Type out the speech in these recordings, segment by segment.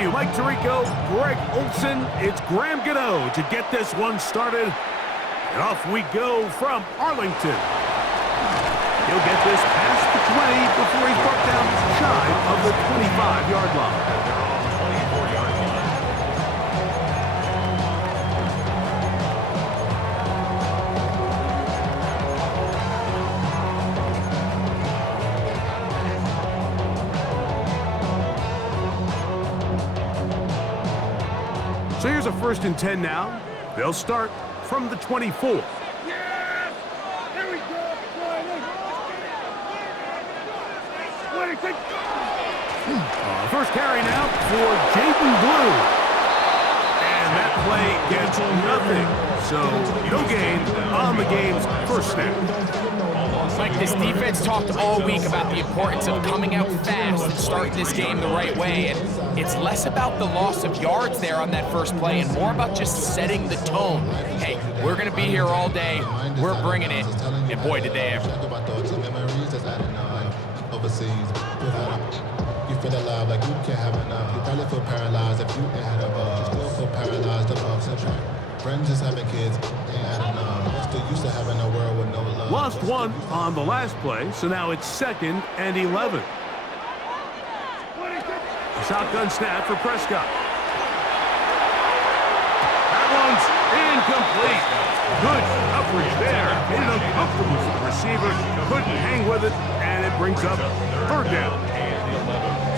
you, Mike Tirico, Greg Olson. It's Graham Gano to get this one started. And off we go from Arlington. He'll get this past the 20 before he's brought down shy of the 25-yard line. So here's a 1st and 10 now. They'll start from the 24. First carry now for Jaden Blue. And that play gets nothing. So no gain on the game's first snap. Like, this defense talked all week about the importance of coming out fast and starting this game the right way. And it's less about the loss of yards there on that first play and more about just setting the tone. Hey, we're going to be here all day. We're bringing it. And boy, did they ever. You feel alive like you can't have enough. You probably feel paralyzed if you ain't had a buzz. You still feel paralyzed above central. Friends just having kids, ain't had enough. Still used to having a world with no love. Lost one on the last play, so now it's 2nd and 11. A shotgun snap for Prescott. That one's incomplete. Good coverage there. Made it uncomfortable for the receiver. Couldn't hang with it, and it brings up 3rd down.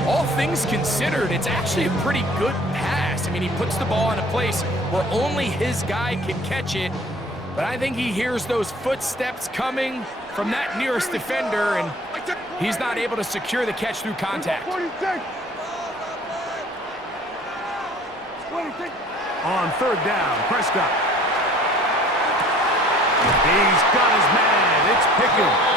All things considered, it's actually a pretty good pass. I mean, he puts the ball in a place where only his guy can catch it. But I think he hears those footsteps coming from that nearest defender, and he's not able to secure the catch through contact. On 3rd down, Prescott. He's got his man. It's Pickens.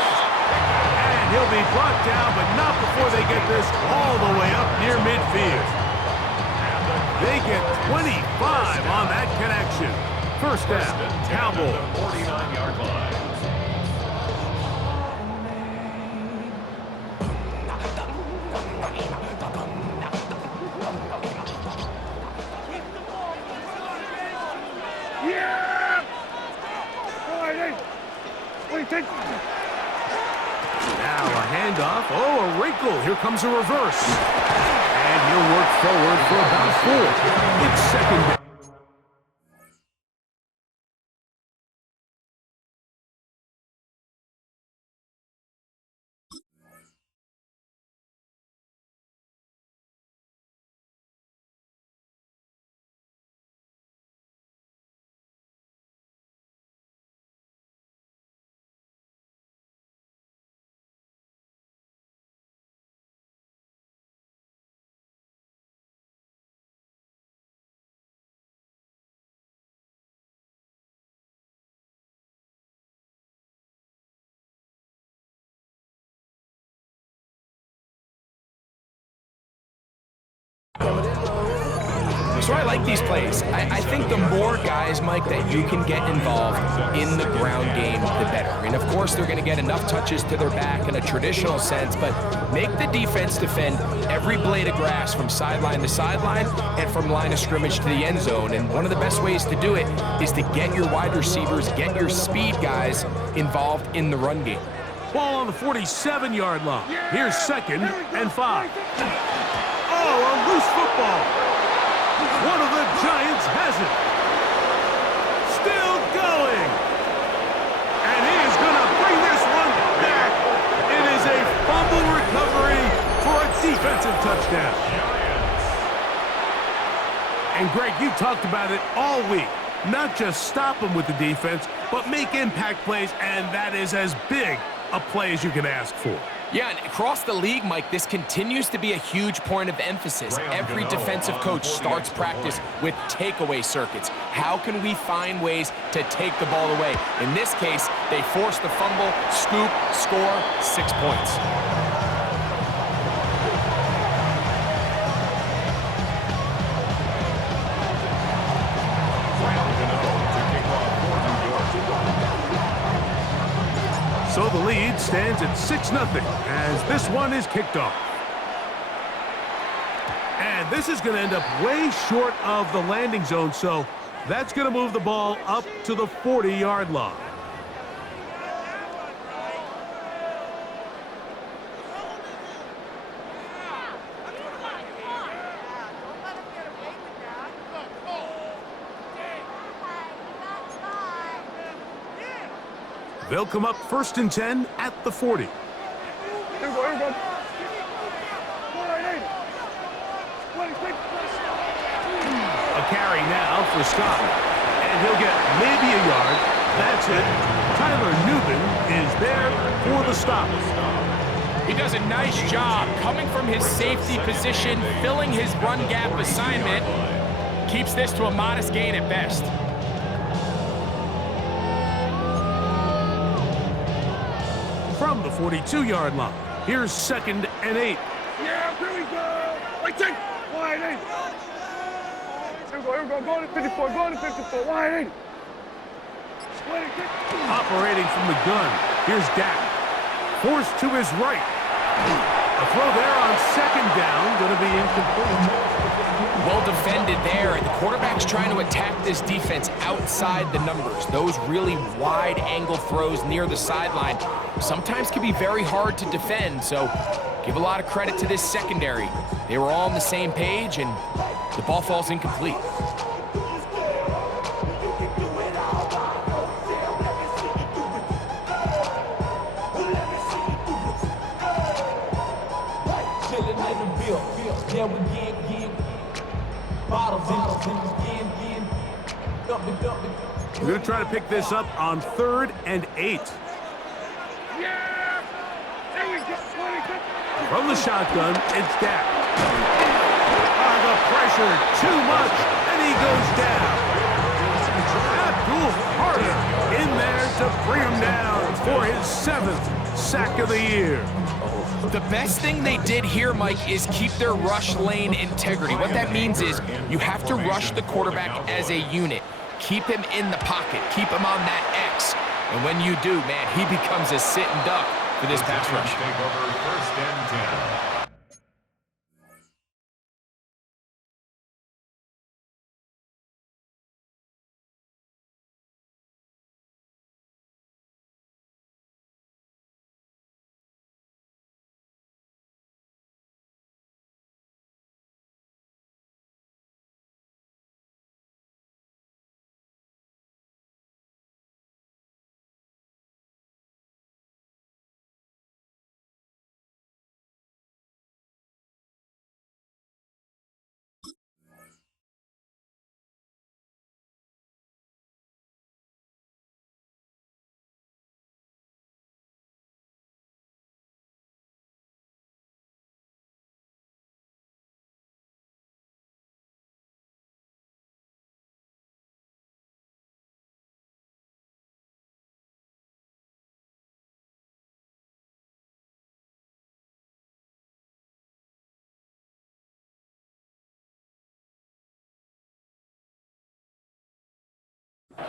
And he'll be brought down, but not before they get this all the way up near midfield. They get 25 on that connection. 1st down, Cowboys. 49-yard line. Now a handoff. Oh, a wrinkle. Here comes a reverse. And he'll work forward for about 4. It's 2nd down. So I like these plays. I think the more guys, Mike, that you can get involved in the ground game, the better. And of course, they're going to get enough touches to their back in a traditional sense, but make the defense defend every blade of grass from sideline to sideline and from line of scrimmage to the end zone. And one of the best ways to do it is to get your wide receivers, get your speed guys involved in the run game. Ball on the 47-yard line. Here's 2nd and 5. Oh, a loose football. One of the Giants has it. Still going. And he is going to bring this one back. It is a fumble recovery for a defensive touchdown. And Greg, you talked about it all week. Not just stop them with the defense, but make impact plays, and that is as big a play as you can ask for. Yeah, and across the league, Mike, this continues to be a huge point of emphasis. Every defensive coach starts practice with takeaway circuits. How can we find ways to take the ball away? In this case, they force the fumble, scoop, score, 6 points. So the lead stands at 6-0 as this one is kicked off. And this is going to end up way short of the landing zone, so that's going to move the ball up to the 40-yard line. They'll come up 1st and 10 at the 40. Here we go. A carry now for Scott. And he'll get maybe a yard. That's it. Tyler Newman is there for the stop. He does a nice job coming from his safety position, filling his run gap assignment. Keeps this to a modest gain at best. From the 42-yard line, here's 2nd and 8. Yeah, here we go. Wait, take. Wide eight. Here we go. Go to 54. Go to 54. Wide eight. Operating from the gun, here's Dak. Forced to his right. A throw there on 2nd down, going to be incomplete. Well defended there, and the quarterback's trying to attack this defense outside the numbers. Those really wide angle throws near the sideline sometimes can be very hard to defend, so give a lot of credit to this secondary. They were all on the same page, and the ball falls incomplete. We're going to try to pick this up on 3rd and 8. Yeah. There we go. From the shotgun, it's Dak. The pressure, too much, and he goes down. Abdul Carter in there to bring him down for his 7th sack of the year. The best thing they did here, Mike, is keep their rush lane integrity. What that means is you have to rush the quarterback as a unit. Keep him in the pocket. Keep him on that X. And when you do, man, he becomes a sitting duck for this pass rush. Take over 1st and 10.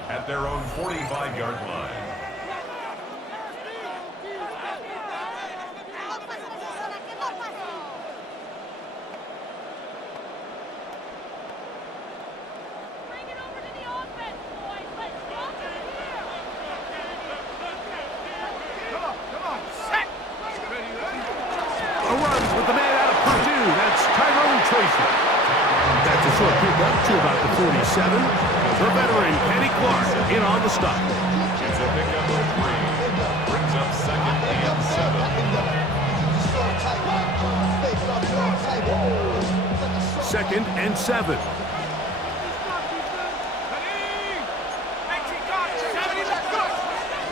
At their own 45-yard line. A run with the man out of Purdue. That's Tyrone Tracy. That's a short pickup to about the 47. The veteran, Kenny Clark, in on the stop. It's a pickup of 3. Brings up 2nd and 7. 2nd and 7.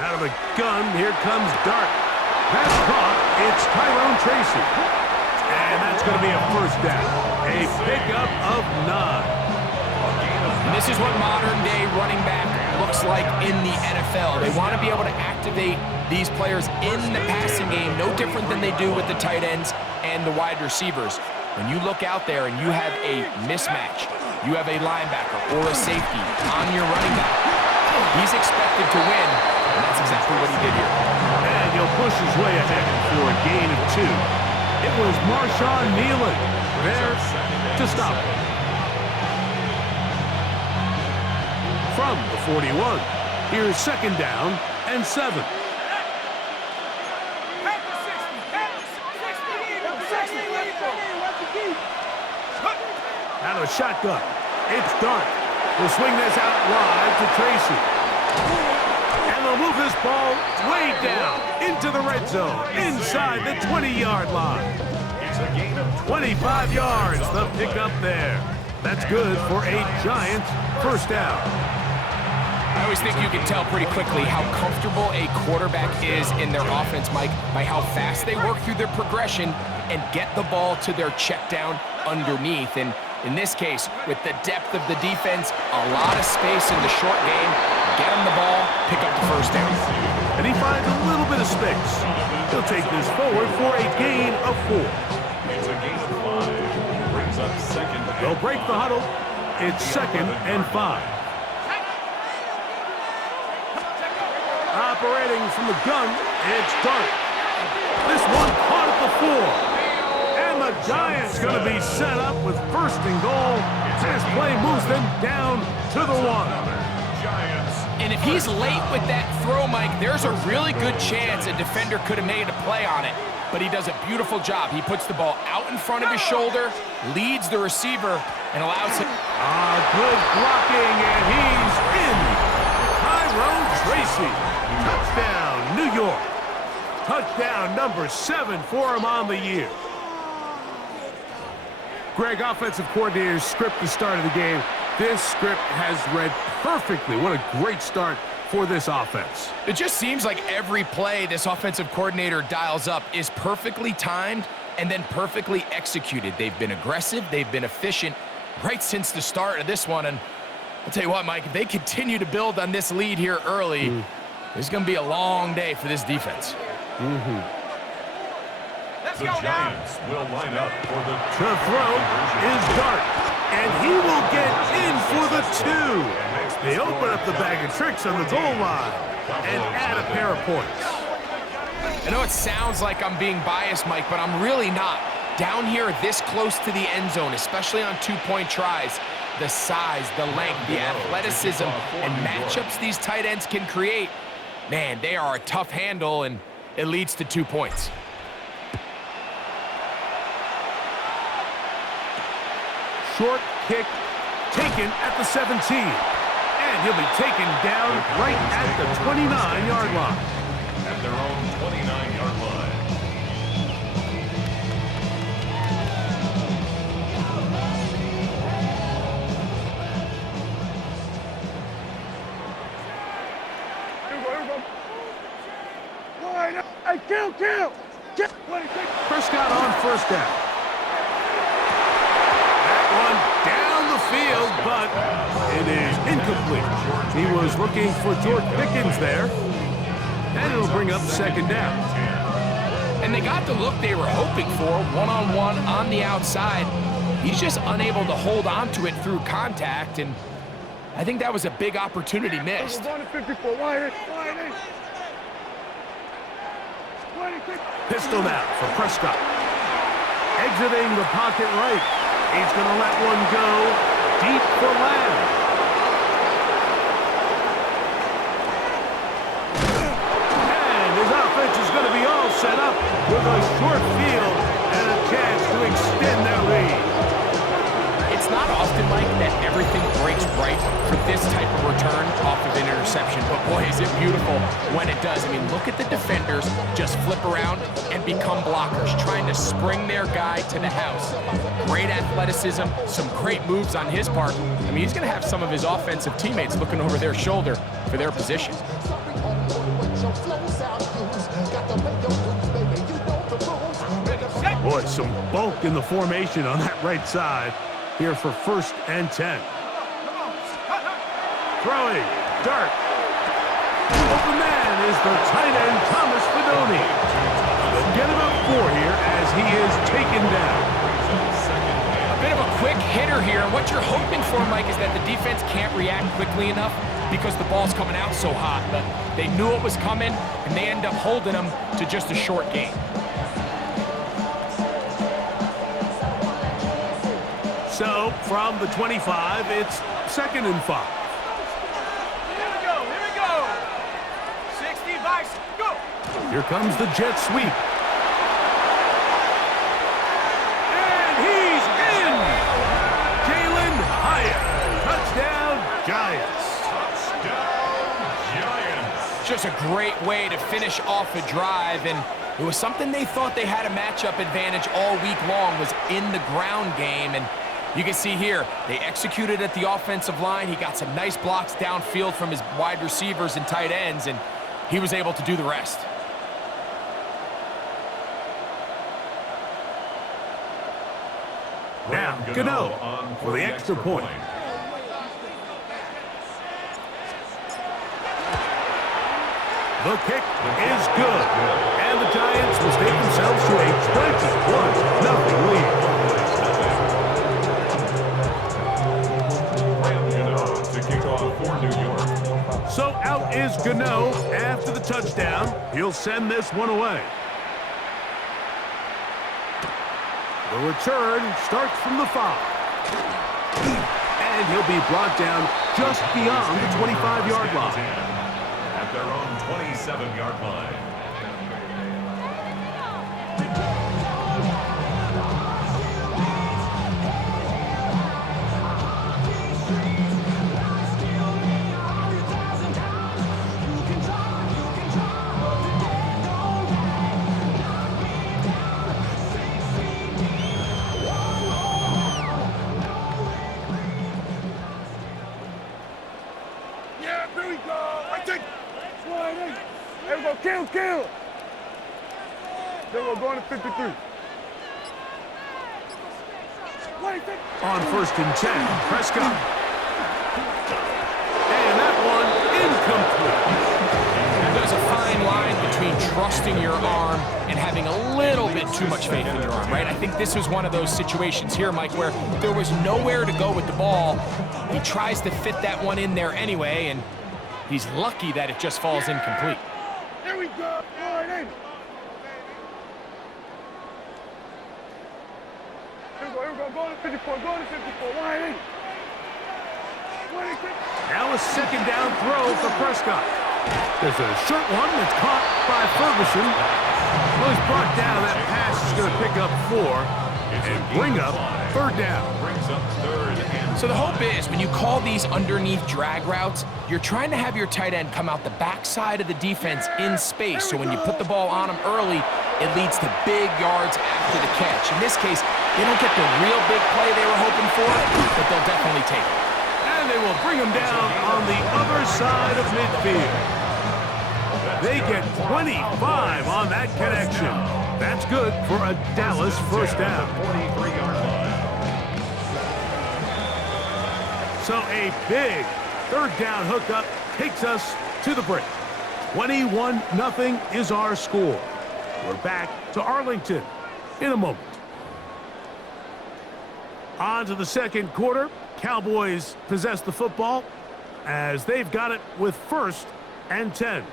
Out of the gun, here comes Dart. Pass caught, it's Tyrone Tracy. And that's going to be a 1st down. A pickup of 9. And this is what modern-day running back looks like in the NFL. They want to be able to activate these players in the passing game, no different than they do with the tight ends and the wide receivers. When you look out there and you have a mismatch, you have a linebacker or a safety on your running back, he's expected to win, and that's exactly what he did here. And he'll push his way ahead for a gain of 2. It was Marshawn Nealon there to stop it. From the 41, here's second down and 7. Out of the shotgun. It's Dart. We'll swing this out wide to Tracy. And they'll move this ball way down into the red zone, inside the 20-yard line. It's a gain of 25 yards, the pickup there. That's good for a Giants first down. I always think you can tell pretty quickly how comfortable a quarterback is in their offense, Mike, by how fast they work through their progression and get the ball to their check down underneath. And in this case, with the depth of the defense, a lot of space in the short game, get him the ball, pick up the first down. And he finds a little bit of space. He'll take this forward for a gain of 4. It's a gain of 5. Brings up second. They'll break the huddle. It's second and 5. Operating from the gun, it's Dart. This one caught at the 4. And the Giants going to be set up with first and goal as play moves them down to the 1. Giants. And if he's late with that throw, Mike, there's a really good chance a defender could have made a play on it. But he does a beautiful job. He puts the ball out in front of his shoulder, leads the receiver, and allows him. Good blocking, and he's in. Tyrone Tracy. Touchdown, New York. Touchdown number 7 for him on the year. Greg, offensive coordinator's script to start of the game. This script has read perfectly. What a great start for this offense. It just seems like every play this offensive coordinator dials up is perfectly timed and then perfectly executed. They've been aggressive. They've been efficient right since the start of this one. And I'll tell you what, Mike, if they continue to build on this lead here early, it's going to be a long day for this defense. The Giants will line up for the To throw is Dart, and he will get in for the 2. They open up the bag of tricks on the goal line and add a pair of points. I know it sounds like I'm being biased, Mike, but I'm really not. Down here this close to the end zone, especially on 2-point tries, the size, the length, the athleticism, and matchups these tight ends can create, man, they are a tough handle, and it leads to 2 points. Short kick taken at the 17. And he'll be taken down right at the 29-yard line. at their own 29-yard line. Hey, kill! Prescott on first down. That one down the field, but it is incomplete. He was looking for George Pickens there, and it'll bring up second down. And they got the look they were hoping for, one-on-one on the outside. He's just unable to hold on to it through contact, and I think that was a big opportunity missed. Pistol now for Prescott. Exiting the pocket right. He's going to let one go deep for Lamb. And his offense is going to be all set up with a short field and a chance to extend their lead. It's not often, Mike, that everything breaks right for this type of return off of an interception, but boy, is it beautiful when it does. I mean, look at the defenders just flip around and become blockers, trying to spring their guy to the house. Great athleticism, some great moves on his part. I mean, he's going to have some of his offensive teammates looking over their shoulder for their position. Boy, some bulk in the formation on that right side here for 1st and 10. Throwing, Dart. Open man is the tight end, Thomas Fedoni. They'll get him up 4 here as he is taken down. A bit of a quick hitter here, and what you're hoping for, Mike, is that the defense can't react quickly enough because the ball's coming out so hot, but they knew it was coming, and they end up holding them to just a short gain. So from the 25, it's 2nd and 5. Here we go, here we go. 60, vice, go. Here comes the jet sweep. And he's in! Jalen Hyatt. Touchdown, Giants. Touchdown, Giants. Just a great way to finish off a drive, and it was something they thought they had a matchup advantage all week long, was in the ground game. And you can see here, they executed at the offensive line. He got some nice blocks downfield from his wide receivers and tight ends, and he was able to do the rest. Now, Gano for the extra point. The kick is good. And the Giants will take themselves to a 21-0 lead. Gano to kick off for New York. So out is Gano after the touchdown. He'll send this one away. The return starts from the 5. And he'll be brought down just beyond the 25-yard line. At their own 27-yard line. Yeah, here we go. I take. Wide eight. There we go, kill. Then we're going to 53. On 1st and 10, Prescott. And that one incomplete. There's a fine line between trusting your arm and having a little bit too much faith in your arm, right? I think this was one of those situations here, Mike, where there was nowhere to go with the ball. He tries to fit that one in there anyway, and he's lucky that it just falls incomplete. There we go. Wide eight. Here we go. Go to 54. Wide eight. Now a 2nd down throw for Prescott. There's a short one that's caught by Ferguson. Well, he's brought down. That pass is going to pick up 4 and bring up 3rd down. Brings up 3rd and So the hope is when you call these underneath drag routes, you're trying to have your tight end come out the backside of the defense in space. So when you put the ball on him early, it leads to big yards after the catch. In this case, they don't get the real big play they were hoping for, but they'll definitely take it. And they will bring him down on the other side of midfield. They get 25 on that connection. That's good for a Dallas 1st down. 43-yard line. So a big 3rd down hookup takes us to the break. 21-0 is our score. We're back to Arlington in a moment. On to the 2nd quarter. Cowboys possess the football as they've got it with 1st and 10.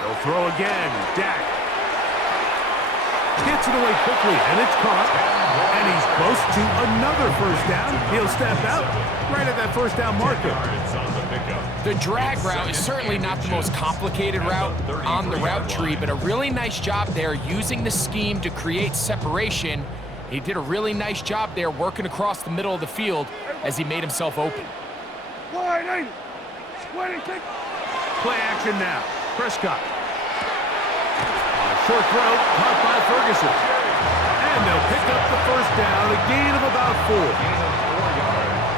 They'll throw again. Dak gets it away quickly, and it's caught. And he's close to another 1st down. He'll step out right at that 1st down marker. The drag route is certainly not the most complicated route on the route tree, but a really nice job there using the scheme to create separation. He did a really nice job there working across the middle of the field as he made himself open. Wide eight. Play action now. Prescott. Short throw caught by Ferguson. And they'll pick up the 1st down, a gain of about 4.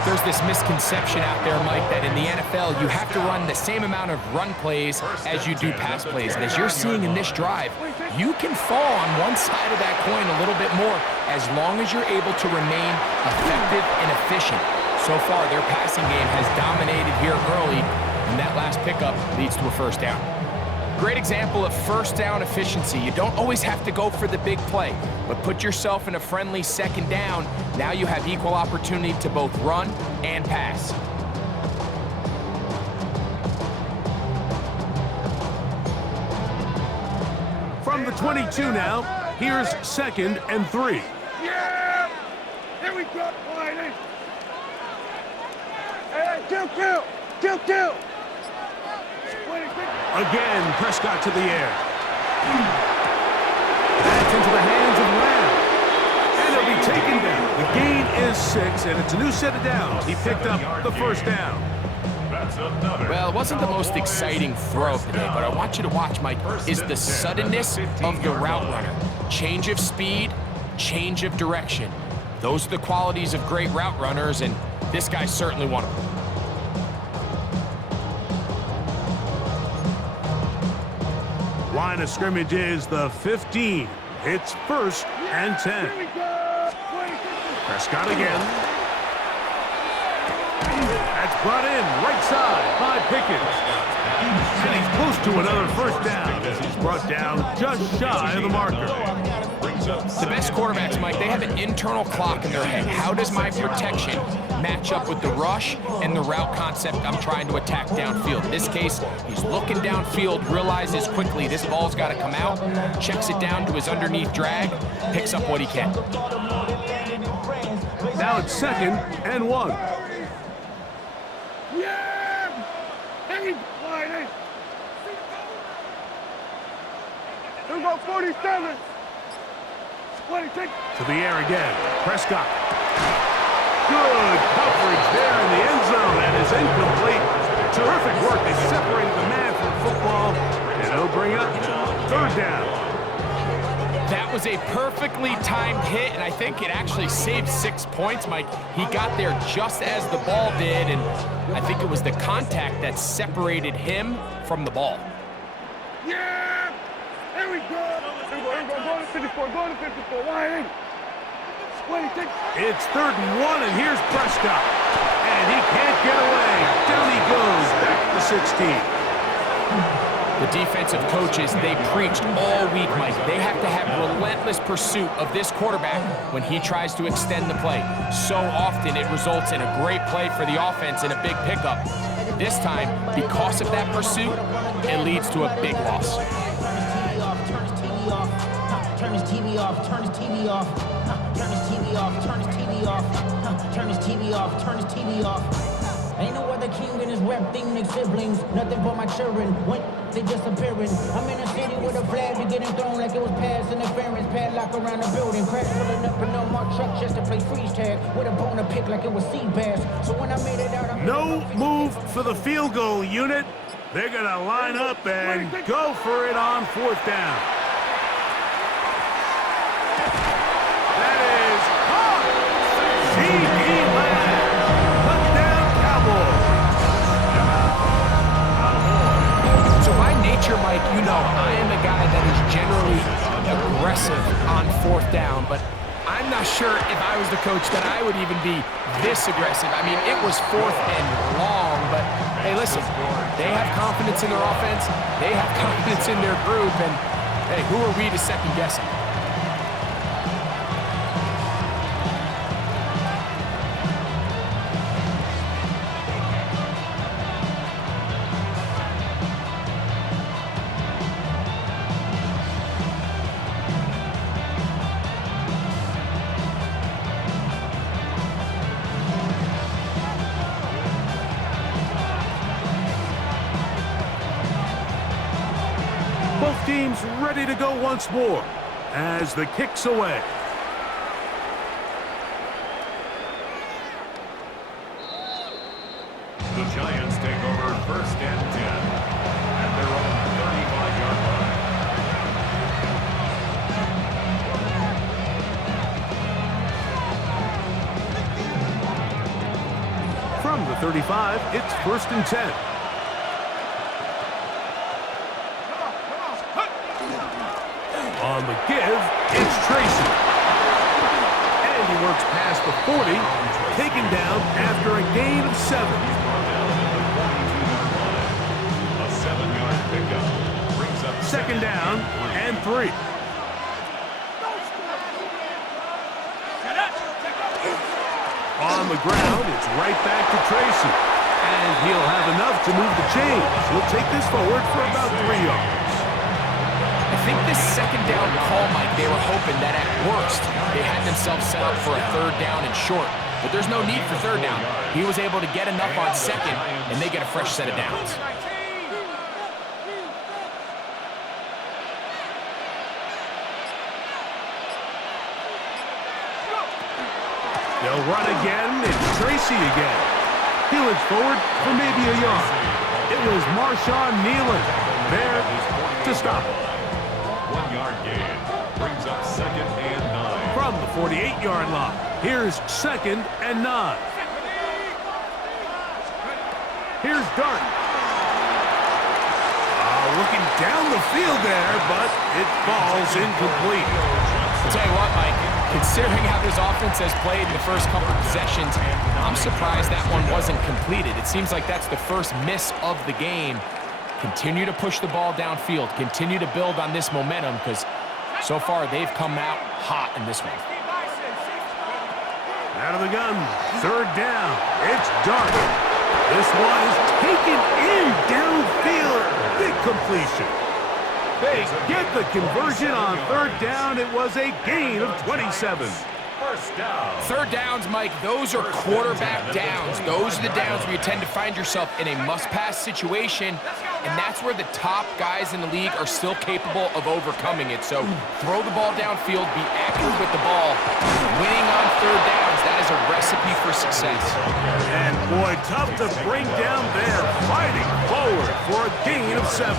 There's this misconception out there, Mike, that in the NFL you have to run the same amount of run plays as you do pass plays. And as you're seeing in this drive, you can fall on one side of that coin a little bit more as long as you're able to remain effective and efficient. So far, their passing game has dominated here early, and that last pickup leads to a first down. Great example of first down efficiency. You don't always have to go for the big play, but put yourself in a friendly second down. Now you have equal opportunity to both run and pass. From the 22 now, here's 2nd and 3. Yeah! Here we go. Wide in. Hey, kill. Again, Prescott to the air. That's into the hands of Lamb. And he'll be taken down. The gain is 6, and it's a new set of downs. He picked up the first down. Well, it wasn't the most exciting throw today, but I want you to watch, Mike, is the suddenness of the route runner. Change of speed, change of direction. Those are the qualities of great route runners, and this guy's certainly one of them. Line of scrimmage is the 15. It's 1st and 10. Prescott again. That's brought in right side by Pickens. And he's close to another first down as he's brought down just shy of the marker. The best quarterbacks, Mike, they have an internal clock in their head. How does my protection match up with the rush and the route concept I'm trying to attack downfield? In this case, he's looking downfield, realizes quickly this ball's got to come out, checks it down to his underneath drag, picks up what he can. Now it's 2nd and 1. Yeah! Hey, wide in. Here we go, 47. To the air again. Prescott. Good coverage there in the end zone. That is incomplete. Terrific work. They separated the man from football. And it'll bring up 3rd down. That was a perfectly timed hit, and I think it actually saved 6 points, Mike. He got there just as the ball did, and I think it was the contact that separated him from the ball. Yeah! Here we go. Go to 54. Wide in. It's 3rd and 1, and here's Prescott. And he can't get away. Down he goes, back to the 16. The defensive coaches, they preached all week, Mike. They have to have relentless pursuit of this quarterback when he tries to extend the play. So often it results in a great play for the offense and a big pickup. This time, because of that pursuit, it leads to a big loss. Turn his TV off, turn his TV off, turn his TV off, turn his TV off, turn his TV off, turn his TV off. Ain't no other king in his rap thing than siblings. Nothing but my children. When they disappearing. I'm in a city with a flag be getting thrown like it was pass interference. Padlock around the building. Crash pulling up in a marked truck just to play freeze tag with a bone to pick like it was sea bass. So when I made it out, no move for the field goal unit. They're gonna line up and go for it on 4th down. Mike, you know, I am a guy that is generally aggressive on 4th down, but I'm not sure if I was the coach that I would even be this aggressive. I mean, it was 4th and long, but hey, listen, they have confidence in their offense, they have confidence in their group, and hey, who are we to second guess them? Both teams ready to go once more as the kick's away. The Giants take over 1st and 10 at their own 35-yard line. From the 35, it's 1st and 10. On the give, it's Tracy. And he works works past the 40, taken down after a gain of 7. A 7-yard pickup brings up Second down and 3. On the ground, it's right back to Tracy. And he'll have enough to move the chains. He'll take this forward for about 3 yards. I think this second down call, Mike, they were hoping that at worst they had themselves set up for a third down and short. But there's no need for third down. He was able to get enough on second, and they get a fresh set of downs. They'll run again. It's Tracy again. Heelan's forward for maybe a yard. It was Marshawn Nealon there to stop him. 1-yard gain brings up 2nd and 9. From the 48-yard line, here's 2nd and 9. Here's Dart. Looking down the field there, but it falls incomplete. I'll tell you what, Mike, considering how this offense has played in the first couple possessions, I'm surprised that one wasn't completed. It seems like that's the first miss of the game. Continue to push the ball downfield. Continue to build on this momentum because so far they've come out hot in this one. Out of the gun, third down. It's Dart. This one is taken in downfield. Big completion. They get the conversion on third down. It was a gain of 27. First down. Third downs, Mike, those are quarterback downs. Those are the downs where you tend to find yourself in a must-pass situation, and that's where the top guys in the league are still capable of overcoming it. So throw the ball downfield, be accurate with the ball. Winning on third downs, that is a recipe for success. And boy, tough to bring down there, fighting forward for a gain of 7.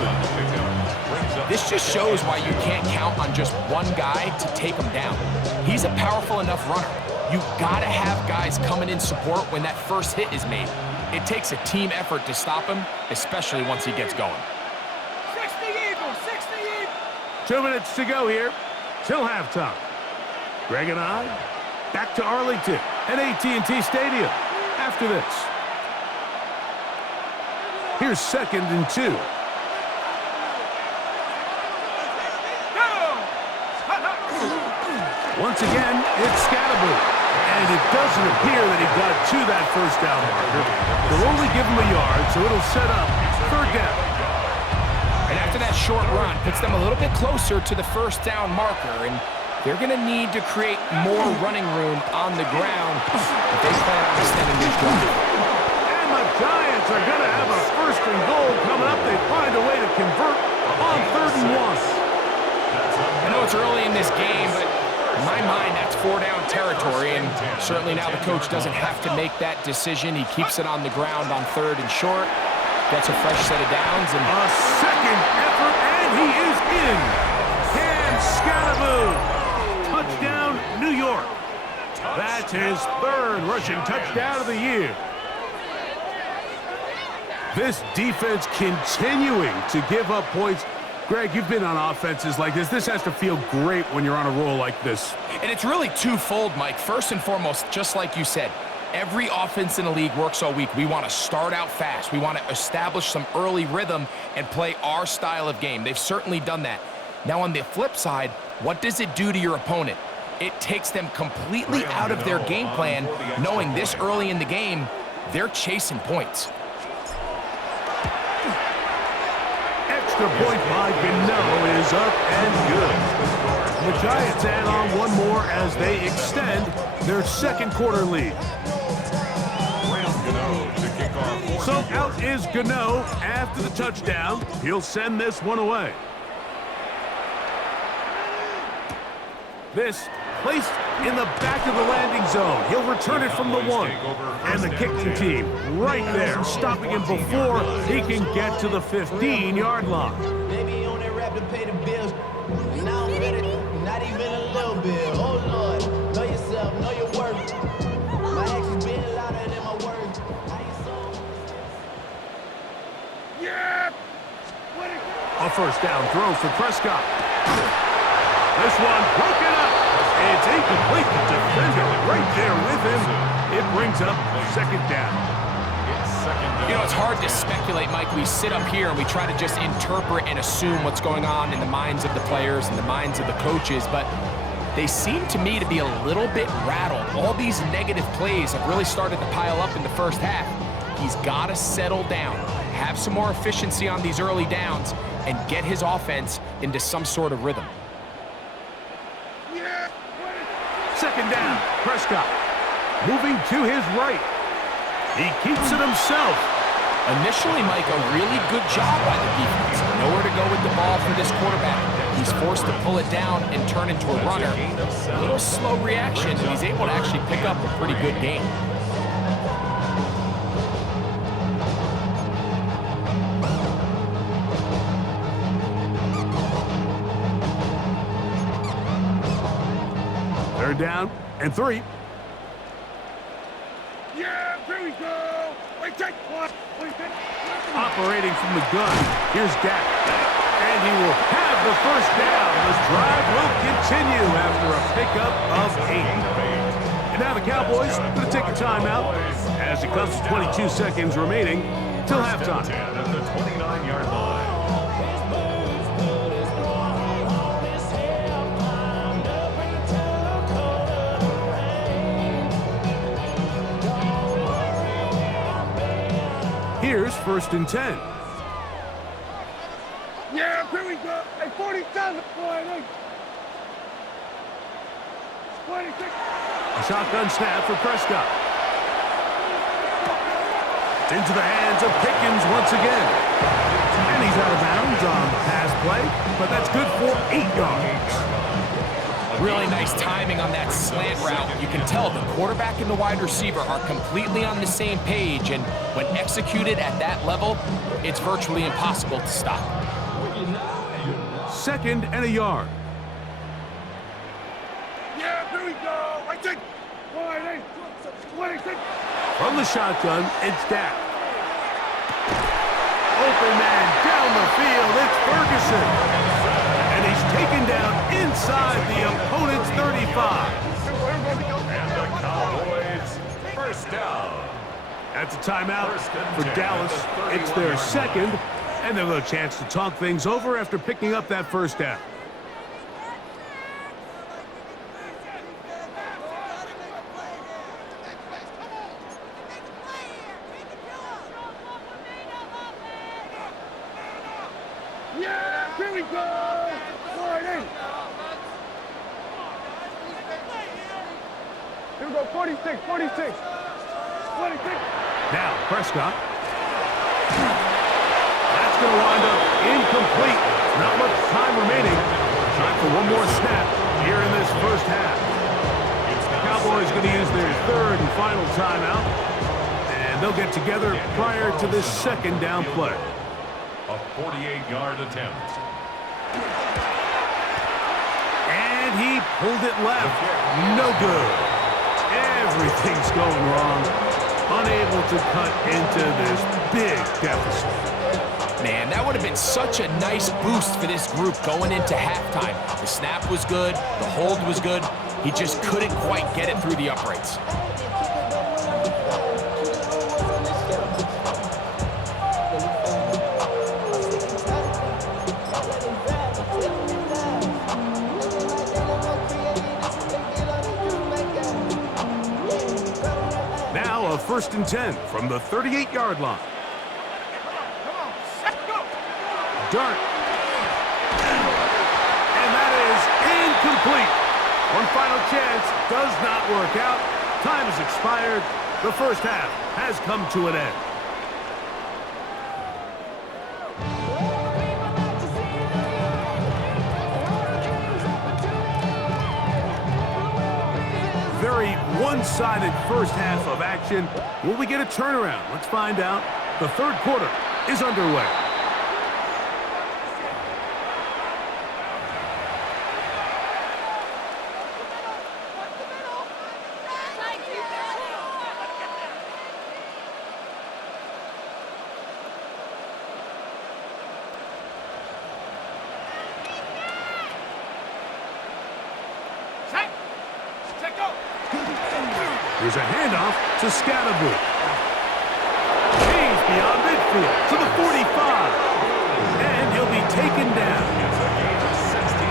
This just shows why you can't count on just one guy to take him down. He's a powerful enough runner. You've got to have guys coming in support when that first hit is made. It takes a team effort to stop him, especially once he gets going. 60 Eagles, 60 Eagles. 2 minutes to go here till halftime. Greg and I back to Arlington at AT&T Stadium after this. Here's 2nd and 2. Once again, it's Scatterboot. And it doesn't appear that he got to that first down marker. They'll only give him a yard, so it'll set up third down. And after that short run, puts them a little bit closer to the first down marker. And they're going to need to create more running room on the ground if they plan on extending this drive. And the Giants are going to have a first and goal coming up. They find a way to convert on 3rd and 1. I know it's early in this game, but in my mind, that's 4-down territory, and certainly now the coach doesn't have to make that decision. He keeps it on the ground on 3rd and short, gets a fresh set of downs, and a second effort, and he is in. Cam Scatterboot, touchdown, New York. That's his 3rd rushing touchdown of the year. This defense continuing to give up points. Greg, you've been on offenses like this. This has to feel great when you're on a roll like this. And it's really twofold, Mike. First and foremost, just like you said, every offense in the league works all week. We want to start out fast. We want to establish some early rhythm and play our style of game. They've certainly done that. Now, on the flip side, what does it do to your opponent? It takes them completely out of their game plan, knowing this early in the game, they're chasing points. Extra point by Gano is up and good. The Giants add on one more as they extend their 2nd quarter lead. So out is Gano after the touchdown. He'll send this one away. This placed in the back of the landing zone. He'll return it from the 1. And the kicking team right there, stopping him before he can get to the 15-yard line. Baby on that rap to pay the bills. Now I'm ready, not even a little bit. Oh Lord, know yourself, know your worth. My actions being louder than my words. Yeah! A first down throw for Prescott. This one broken up. It's incomplete. The defender right brings up second down. It's second down. You know, it's hard to speculate, Mike. We sit up here and we try to just interpret and assume what's going on in the minds of the players and the minds of the coaches, but they seem to me to be a little bit rattled. All these negative plays have really started to pile up in the first half. He's got to settle down, have some more efficiency on these early downs, and get his offense into some sort of rhythm. Second down, Prescott. Moving to his right. He keeps it himself. Initially, Mike, a really good job by the defense. Nowhere to go with the ball for this quarterback. He's forced to pull it down and turn into a runner. A little slow reaction, and he's able to actually pick up a pretty good game. Third down and 3. Yeah, here we go. Wait, take one. Operating from the gun, here's Dak. And he will have the first down. This drive will continue after a pickup of 8. And now the Cowboys going to take a timeout as it comes to 22 seconds remaining till halftime. 10 at the 29-yard line. Here's first and 10. Yeah, here we go. Hey, 47. 26. A shotgun snap for Prescott. It's into the hands of Pickens once again. And he's out of bounds on the pass play, but that's good for 8 yards. Really nice timing on that slant route. You can tell the quarterback and the wide receiver are completely on the same page, and when executed at that level, it's virtually impossible to stop. Second and a yard. Yeah, here we go. I take 26. From the shotgun, it's Dak. Open man down the field, it's Ferguson. And he's taken down inside the opponent's 35. And the Cowboys, first down. That's a timeout First and for 10 Dallas. at the It's their 31-yard second, and they'll have a chance to talk things over after picking up that first down. Yeah, here we go. 40. Here we go. 46. 26. 26. Now, Prescott. That's going to wind up incomplete. Not much time remaining. Time for one more snap here in this first half. The Cowboys going to use their third and final timeout, and they'll get together prior to this second down play. A 48-yard attempt. And he pulled it left. No good. Everything's going wrong. Unable to cut into this big deficit. Man, that would have been such a nice boost for this group going into halftime. The snap was good, the hold was good. He just couldn't quite get it through the uprights. Now a first and 10 from the 38-yard line. Dart. And that is incomplete. One final chance does not work out. Time has expired. The first half has come to an end. Very one-sided first half of action. Will we get a turnaround? Let's find out. The third quarter is underway. Here's a handoff to Scatterboot. He's beyond midfield to the 45. And he'll be taken down.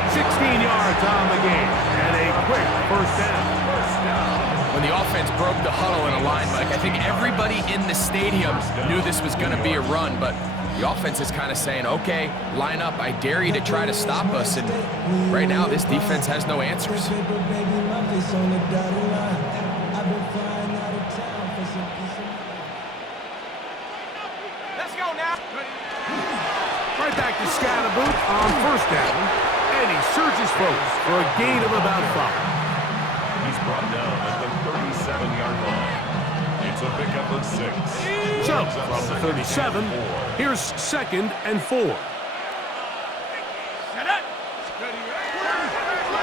16 yards on the game. And a quick first down. When the offense broke the huddle in a line, Mike, I think everybody in the stadium knew this was going to be a run, but the offense is kind of saying, okay, line up. I dare you to try to stop us. And right now, this defense has no answers. Let's go now. Right back to Scatterboot on first down. And he surges forward for a gain of about 5. He's brought down at the 37-yard line. It's a pickup of 6. So, from the 37, here's 2nd and 4.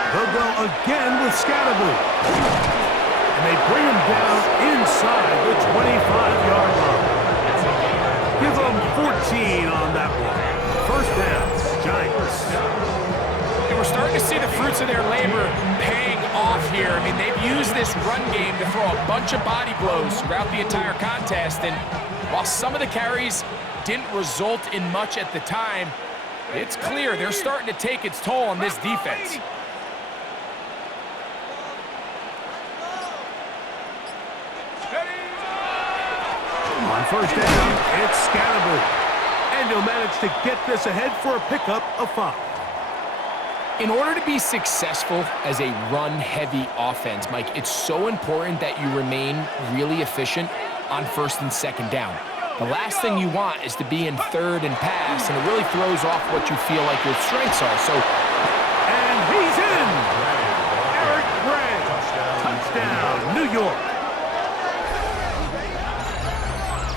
They'll go again with Scatterboot. And they bring him down inside the 25-yard line. Give them 14 on that one. First down, Giants. And we're starting to see the fruits of their labor paying off here. I mean, they've used this run game to throw a bunch of body blows throughout the entire contest. And while some of the carries didn't result in much at the time, it's clear they're starting to take its toll on this defense. On first down, it's Scatterboot. And he'll manage to get this ahead for a pickup of 5. In order to be successful as a run-heavy offense, Mike, it's so important that you remain really efficient on 1st and 2nd down. The last thing you want is to be in 3rd and pass, and it really throws off what you feel like your strengths are. So, and he's in! Eric Gray. Touchdown, New York.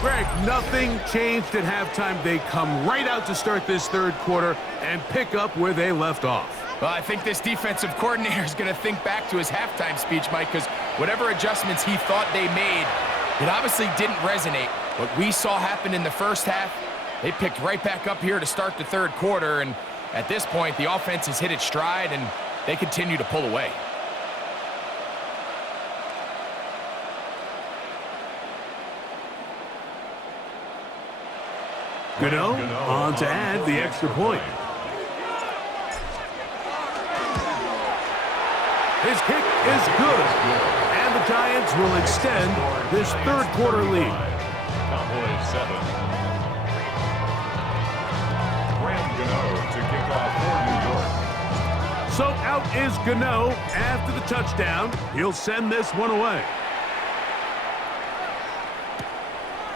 Greg, nothing changed at halftime. They come right out to start this 3rd quarter and pick up where they left off. well, I think this defensive coordinator is going to think back to his halftime speech, Mike, because whatever adjustments he thought they made, it obviously didn't resonate. What we saw happen in the first half, they picked right back up here to start the 3rd quarter, and at this point, the offense has hit its stride, and they continue to pull away. Gano on to add the extra point. His kick is good. And the Giants will extend this 3rd quarter lead. Cowboys 7. Gano to kick off for New York. So out is Gano after the touchdown. He'll send this one away.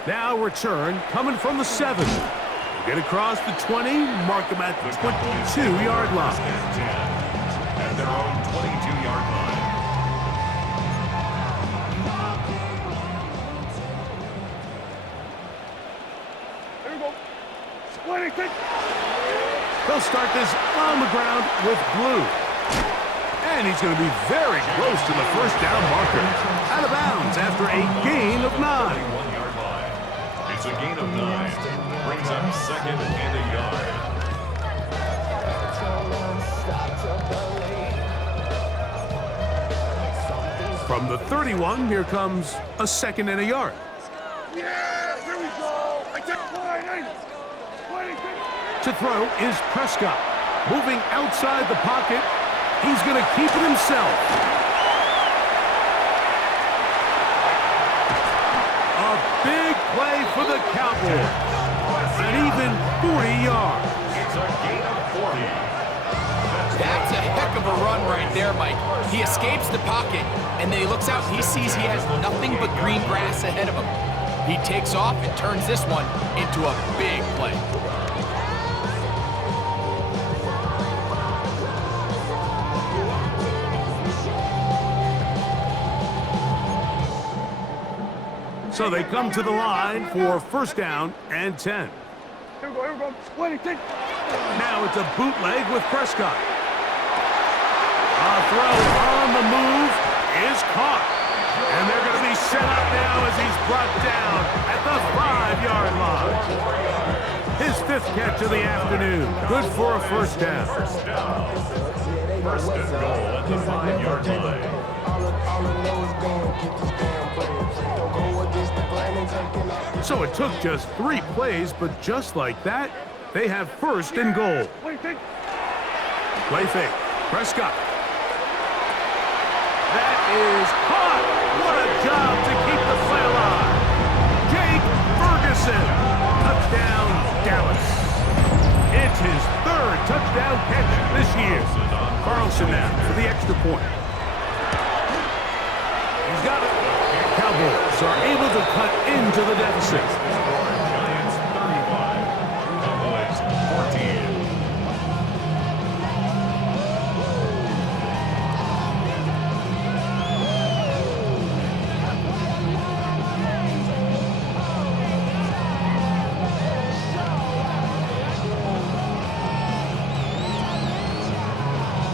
Now return coming from the 7. Get across the 20, mark them at the 22-yard line. At their own 22-yard line. Here we go. 26. They'll start this on the ground with Blue. And he's going to be very close to the first down marker. Out of bounds after a gain of 9. 21-yard line. It's a gain of 9. Brings up 2nd and a yard. From the 31, here comes a 2nd and a yard. Yeah, here we go. I take 26. To throw is Prescott. Moving outside the pocket. He's going to keep it himself. A big play for the Cowboys. And even 40 yards. It's a gain of 40. That's a heck of a run right there, Mike. He escapes the pocket, and then he looks out and he sees he has nothing but green grass ahead of him. He takes off and turns this one into a big play. So they come to the line for first down and 10. Here we go, here we go. 26. Now it's a bootleg with Prescott. A throw on the move is caught. And they're going to be set up now as he's brought down at the 5-yard line. His 5th catch of the afternoon. Good for a first down. First down. First and goal at the 5-yard line. So it took just 3 plays, but just like that, they have first and goal. Play fake. Prescott. That is caught. What a job to keep the play alive. Jake Ferguson. Touchdown, Dallas. It's his 3rd touchdown catch this year. Carlson now for the extra point. He's got it. Cowboys are able to cut into the deficit. Giants 35, Cowboys 14.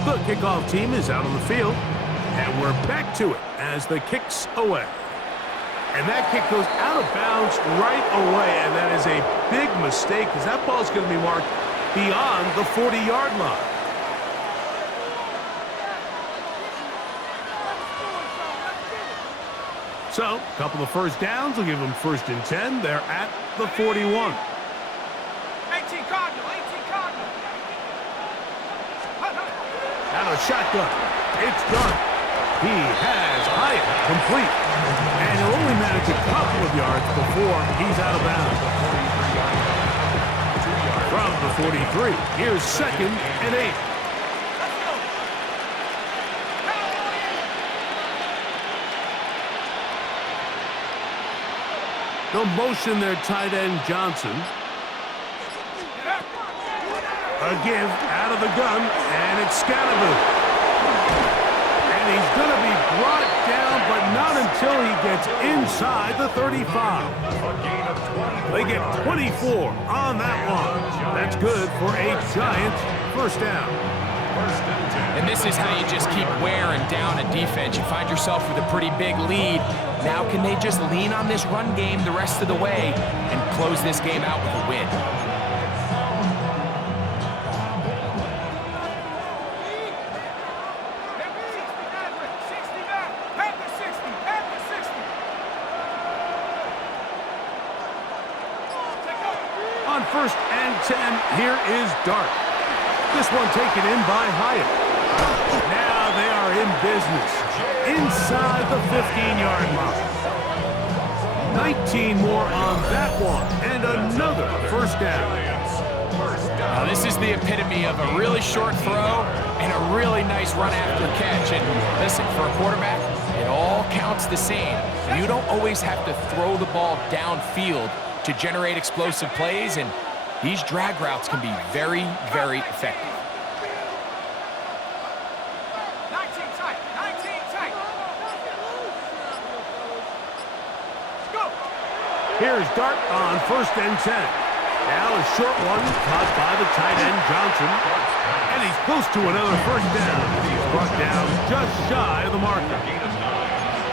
The kickoff team is out on the field, and we're back to it as the kick's away. And that kick goes out of bounds right away, and that is a big mistake because that ball is going to be marked beyond the 40-yard line. So, a couple of first downs will give them 1st and 10. They're at the 41. 18 Cardinal, 18 Cardinal. Out of shotgun. It's done. He has Hyatt complete. And he'll only manage a couple of yards before he's out of bounds. From the 43, here's 2nd and 8. They'll motion their tight end Johnson. A give out of the gun, and it's Scatterboot. And he's going to be brought down, but not until he gets inside the 35. They get 24 on that one. That's good for a Giants first down. And this is how you just keep wearing down a defense. You find yourself with a pretty big lead. Now can they just lean on this run game the rest of the way and close this game out with a win? On 1st and 10, here is Dart. This one taken in by Hyatt. Now they are in business. Inside the 15-yard mark. 19 more on that one. And another first down. Now this is the epitome of a really short throw and a really nice run after catch. And listen, for a quarterback, it all counts the same. You don't always have to throw the ball downfield to generate explosive plays, and these drag routes can be very, very effective. 19 tight, 19 tight. Go. Here's Dart on 1st and 10. Now a short one caught by the tight end Johnson. And he's close to another first down. He's brought down just shy of the marker.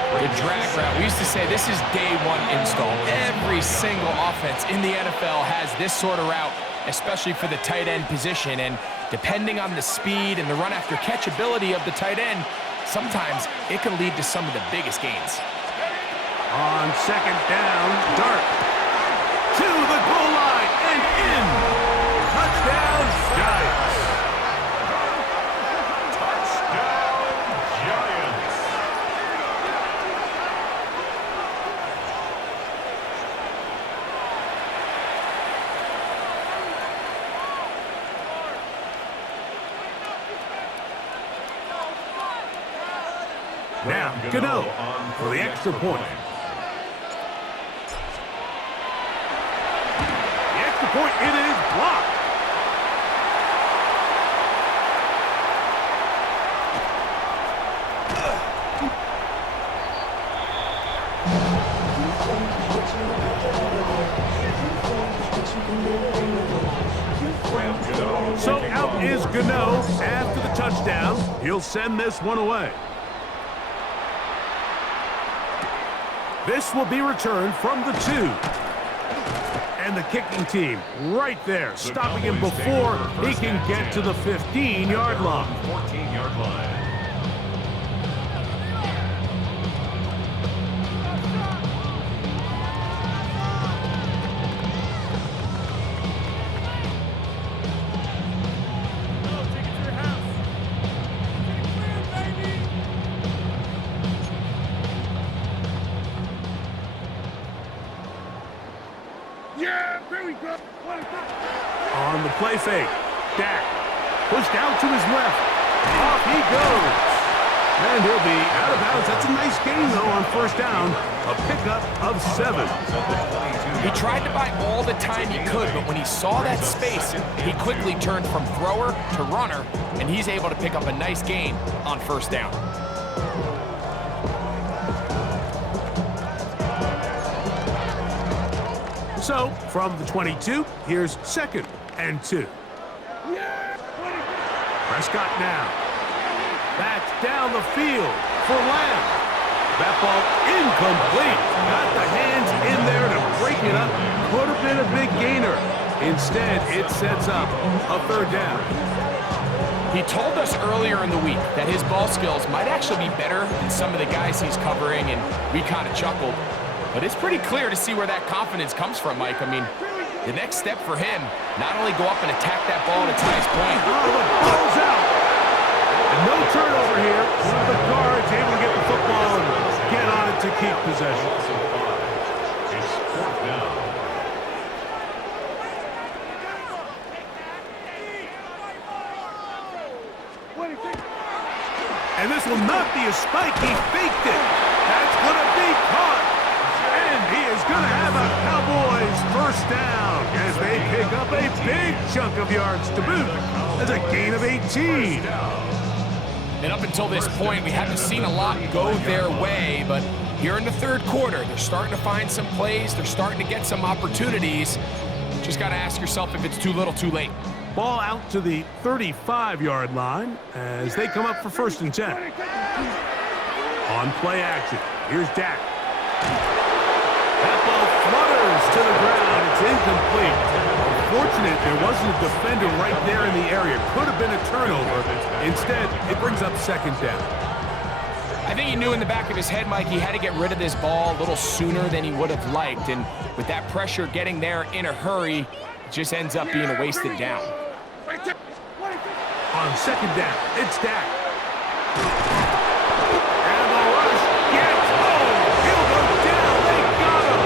The drag route, we used to say this is day 1 install. Every single offense in the NFL has this sort of route, especially for the tight end position. And depending on the speed and the run after catch ability of the tight end, sometimes it can lead to some of the biggest gains. On 2nd down, Dart to the goal line and in. Touchdown, Giants. Now, Gano for the extra point. The extra point, it is blocked. So out is Gano after the touchdown. He'll send this one away. This will be returned from the 2. And the kicking team right there, stopping him before he can get to the 15-yard line. 14-yard line. On the play fake, Dak pushed out to his left. Off he goes. And he'll be out of bounds. That's a nice gain, though, on first down. A pickup of 7. He tried to buy all the time he could, but when he saw that space, he quickly turned from thrower to runner, and he's able to pick up a nice gain on first down. So, from the 22, here's 2nd and 2. Prescott now. Backs down the field for Lamb. That ball incomplete. Got the hands in there to break it up. Could have been a big gainer. Instead, it sets up a 3rd down. He told us earlier in the week that his ball skills might actually be better than some of the guys he's covering, and we kind of chuckled. But it's pretty clear to see where that confidence comes from, Mike. I mean, the next step for him, not only go up and attack that ball at its highest point. Oh, the ball's out. And no turnover here. One of the guards able to get the football and get on it to keep possession. It's 4th down. And this will not be a spike. He faked it. That's going to be caught. And he is going to have a Cowboys first down as they pick up a big chunk of yards to boot. That's a gain of 18. And up until this point, we haven't seen a lot go their way, but here in the 3rd quarter, they're starting to find some plays. They're starting to get some opportunities. Just got to ask yourself if it's too little, too late. Ball out to the 35-yard line as they come up for 1st and 10. On play action, here's Dak. That ball flutters to the ground. It's incomplete. Unfortunate there wasn't a defender right there in the area. Could have been a turnover. Instead, it brings up 2nd down. I think he knew in the back of his head, Mike, he had to get rid of this ball a little sooner than he would have liked. And with that pressure getting there in a hurry, it just ends up being a wasted down. On 2nd down, it's Dak. And the rush gets home. He'll go down. They got him.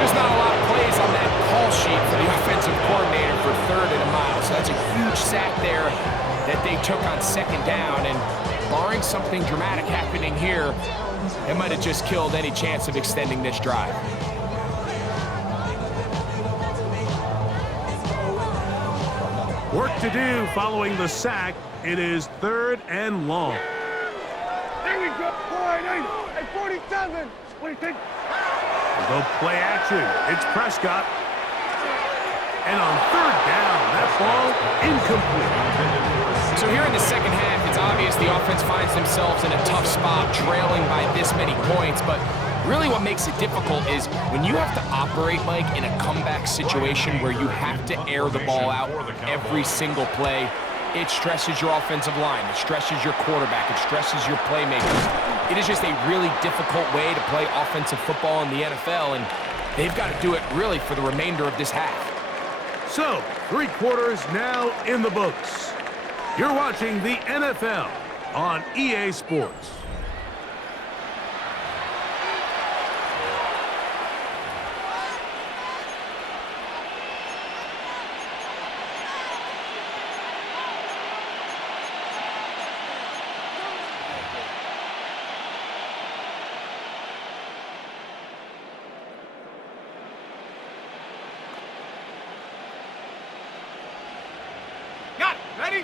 Just not a lot of plays on that call sheet for the offensive coordinator for 3rd and a mile. So that's a huge sack there that they took on 2nd down. And barring something dramatic happening here, it might have just killed any chance of extending this drive. Work to do following the sack. It is 3rd and long. There we go. 47. What do you think? Go play action. It's Prescott. And on 3rd down, that ball incomplete. So here in the 2nd half, it's obvious the offense finds themselves in a tough spot, trailing by this many points. But really what makes it difficult is when you have to operate, Mike, in a comeback situation where you have to air the ball out every single play, it stresses your offensive line, it stresses your quarterback, it stresses your playmakers. It is just a really difficult way to play offensive football in the NFL, and they've got to do it really for the remainder of this half. So, 3 quarters now in the books. You're watching the NFL on EA Sports. Got it. Ready?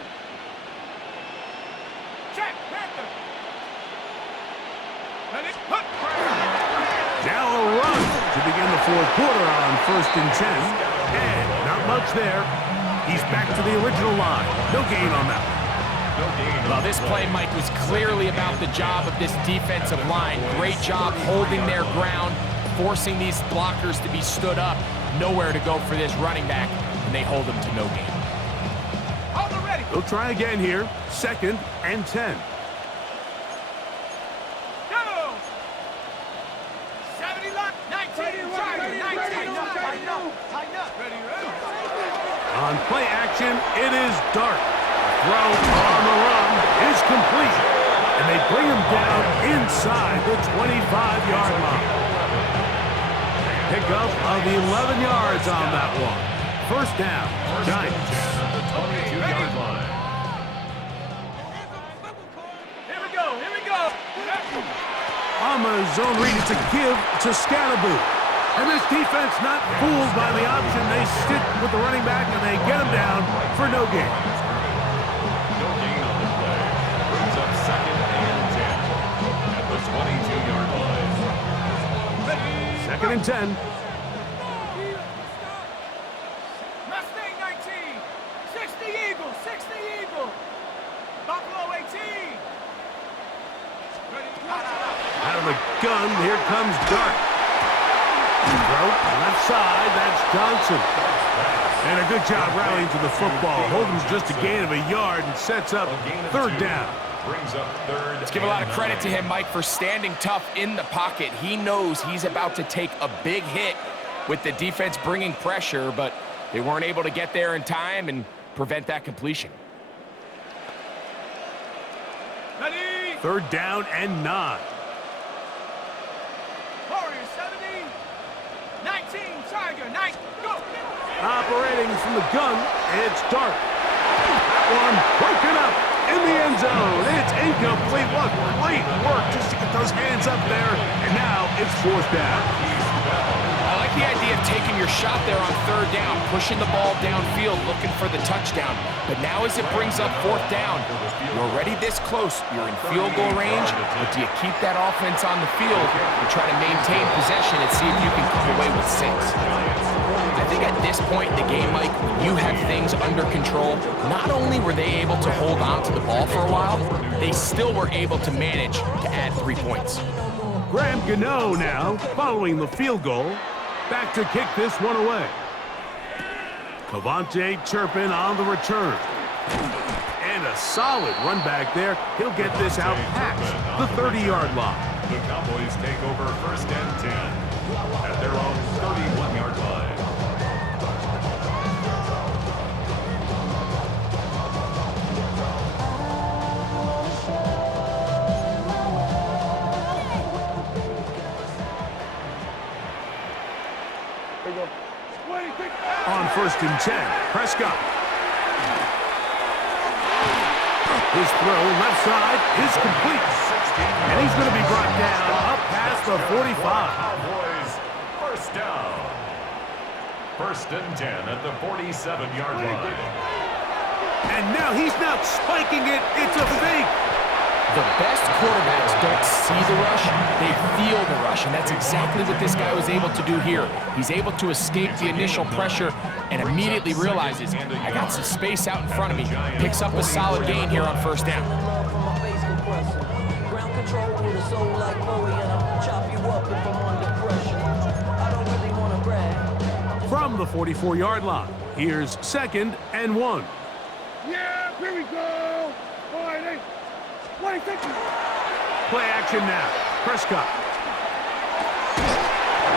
Check. Panther. Ready? Put. Now a run to begin the 4th quarter on 1st and 10. And not much there. He's back to the original line. No gain on that one. Well, this play, Mike, was clearly about the job of this defensive line. Great job holding their ground, forcing these blockers to be stood up. Nowhere to go for this running back, and they hold him to no gain. They'll try again here. 2nd and 10. Go! 70 line. 19. On play action, it is Dart. Throw on the run is complete. And they bring him down inside the 25-yard line. Pickup of 11 yards on that one. First down, Giants. At the 22-yard line. Here we go. On the zone read, it's a give to Scatterboo. And this defense not fooled by the option. They stick with the running back, and they get him down for no gain. No gain on the play. Brings up 2nd and 10 at the 22-yard line. 2nd and 10. Mustang 19. 60 Eagle. Buffalo 18. Out of the gun, here comes Dart. Throw, left side, that's Johnson. And a good job rallying to the football. Holden's just a gain of a yard and sets up 3rd down. Brings up 3rd. Let's give a lot of credit to him, Mike, for standing tough in the pocket. He knows he's about to take a big hit with the defense bringing pressure, but they weren't able to get there in time and prevent that completion. 3rd down and 9. Warriors 70. 19 Tiger. 9. Go. Operating from the gun, it's Dart. That one broken up in the end zone. It's incomplete. What great work just to get those hands up there. And now it's 4th down. I like the idea of taking your shot there on 3rd down, pushing the ball downfield, looking for the touchdown. But now as it brings up 4th down, you're already this close. You're in field goal range, but do you keep that offense on the field and try to maintain possession and see if you can come away with 6? I think at this point in the game, Mike, when you have things under control, not only were they able to hold on to the ball for a while, they still were able to manage to add 3 points. Graham Gano now following the field goal. Back to kick this one away. Cavante Turpin on the return. And a solid run back there. He'll get this out past the 30-yard line. The Cowboys take over 1st and 10 at their own 31-yard line. On 1st and 10, Prescott. His throw left side is complete. And he's going to be brought down up past the 45. Cowboys, 1st down. 1st and 10 at the 47-yard line. And now he's not spiking it. It's a fake. The best quarterbacks don't see the rush, they feel the rush, and that's exactly what this guy was able to do here. He's able to escape the initial pressure and immediately realizes, I got some space out in front of me. Picks up a solid gain here on 1st down. Ground control with a soul like Bowie, and I'll chop you up if I'm under pressure. I don't really want to brag. From the 44-yard line, here's 2nd and 1. Yeah, here we go. All right, hey. What are you thinking? Play action now. Prescott.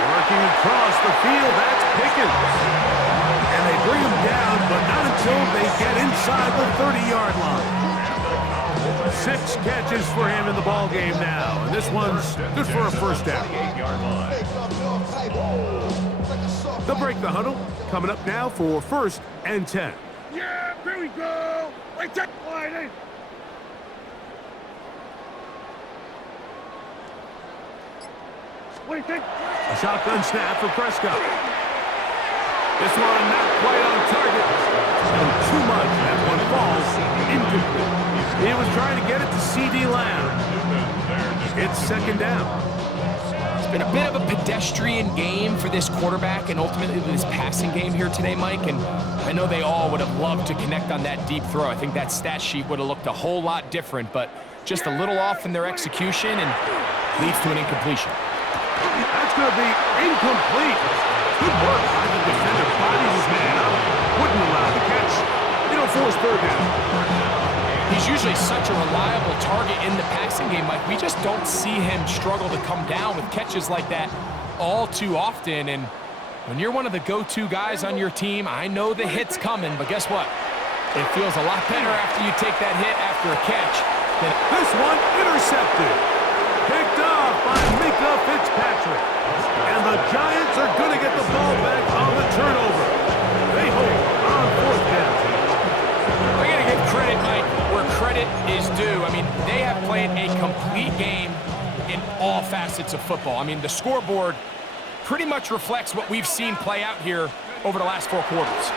Working across the field, that's Pickens. And they bring him down, but not until they get inside the 30-yard line. 6 catches for him in the ball game now, and this one's good for a 1st down. They'll break the huddle. Coming up now for 1st and 10. Yeah, here we go. Like that. All right, hey. What do you think? A shotgun snap for Prescott. This one not quite on target. And too much. That one falls incomplete. He was trying to get it to C.D. Lamb. It's 2nd down. It's been a bit of a pedestrian game for this quarterback and ultimately this passing game here today, Mike. And I know they all would have loved to connect on that deep throw. I think that stat sheet would have looked a whole lot different, but just a little off in their execution and leads to an incompletion. That's going to be incomplete. Good work by the defender. Bodies his man up. Wouldn't allow the catch. It'll force 3rd down. He's usually such a reliable target in the passing game, Mike. We just don't see him struggle to come down with catches like that all too often. And when you're one of the go-to guys on your team, I know the hit's coming, but guess what? It feels a lot better after you take that hit after a catch. This one intercepted. Picked off by Mika Fitzpatrick. And the Giants are going to played a complete game in all facets of football. I mean, the scoreboard pretty much reflects what we've seen play out here over the last 4 quarters.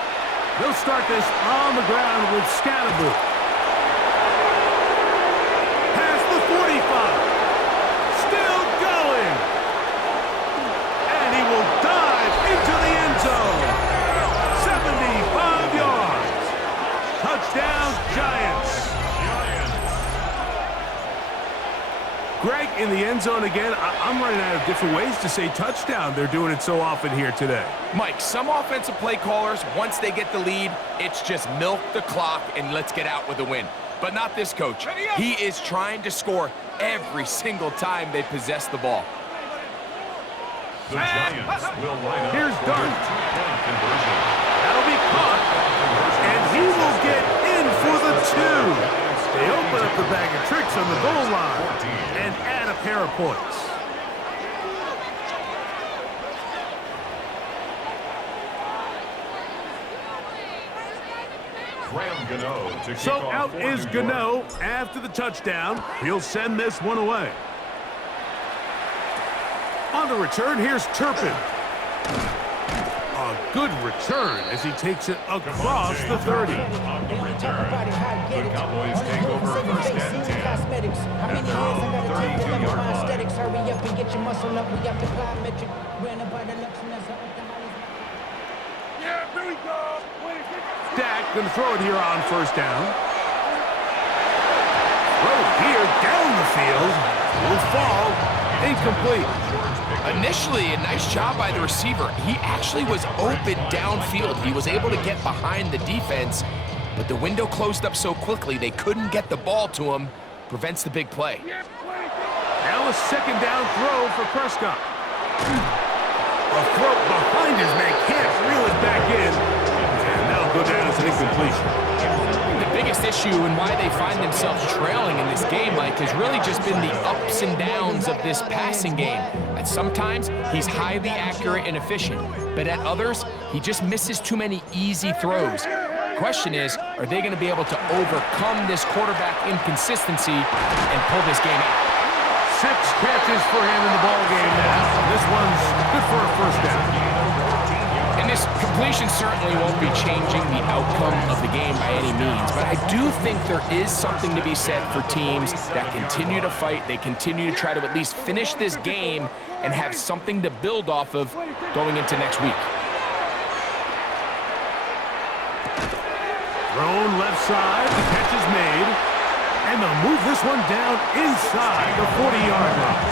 They'll start this on the ground with Scatterboot. Past the 45. Still going. And he will dive into the end zone. 75 yards. Touchdown, Giants. Greg, in the end zone again, I'm running out of different ways to say touchdown. They're doing it so often here today. Mike, some offensive play callers, once they get the lead, it's just milk the clock and let's get out with a win. But not this coach. He is trying to score every single time they possess the ball. The Giants will line up Here's for Dart. their two-point conversion. That'll be caught. And he will get in for the 2. They open up the bag of tricks on the goal line and add a pair of points. So out is Gano after the touchdown. He'll send this one away. On the return, here's Turpin. A good return as he takes it across the 30. On the return, the Cowboys take over first and 10 at their own 32-yard line. Hurry up and get your muscle up. We got the plyometric. Ran about the Yeah, here we go. Dak going to throw it here on first down. Throw here down the field. Will fall. Incomplete. Initially, a nice job by the receiver. He actually was open downfield. He was able to get behind the defense, but the window closed up so quickly they couldn't get the ball to him. Prevents the big play. Now a second down throw for Prescott. A throw behind his man, can't reel it back in. And that'll go down as an incompletion. The biggest issue and why they find themselves trailing in this game, Mike, has really just been the ups and downs of this passing game. At sometimes, he's highly accurate and efficient, but at others, he just misses too many easy throws. Question is, are they going to be able to overcome this quarterback inconsistency and pull this game out? 6 catches for him in the ball game now. This one's good for a first down. And this completion certainly won't be changing the outcome of the game by any means, but I do think there is something to be said for teams that continue to fight. They continue to try to at least finish this game and have something to build off of going into next week. Thrown left side, the catch is made, and they'll move this one down inside the 40-yard line.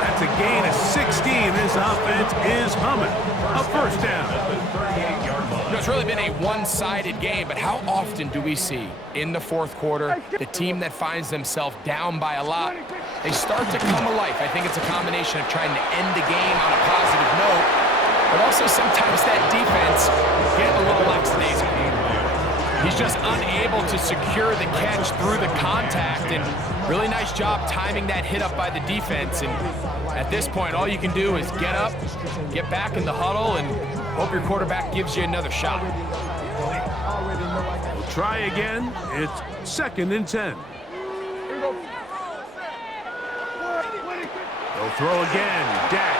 That's a gain of 16. This offense is humming. A first down. You know, it's really been a one-sided game, but how often do we see in the fourth quarter the team that finds themselves down by a lot, they start to come alive? I think it's a combination of trying to end the game on a positive note, but also sometimes that defense getting a little lackadaisical. He's just unable to secure the catch through the contact, and really nice job timing that hit up by the defense. And at this point, all you can do is get up, get back in the huddle, and hope your quarterback gives you another shot. We'll try again. It's 2nd and 10. They'll throw again. Dak.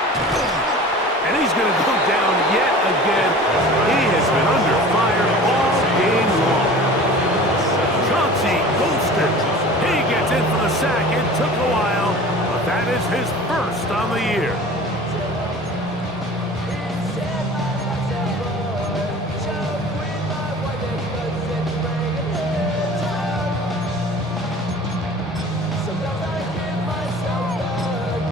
And he's going to go down yet again. He has been under fire all game long. Chauncey Golston. He gets in for the sack. It took a while, but that is his first on the year.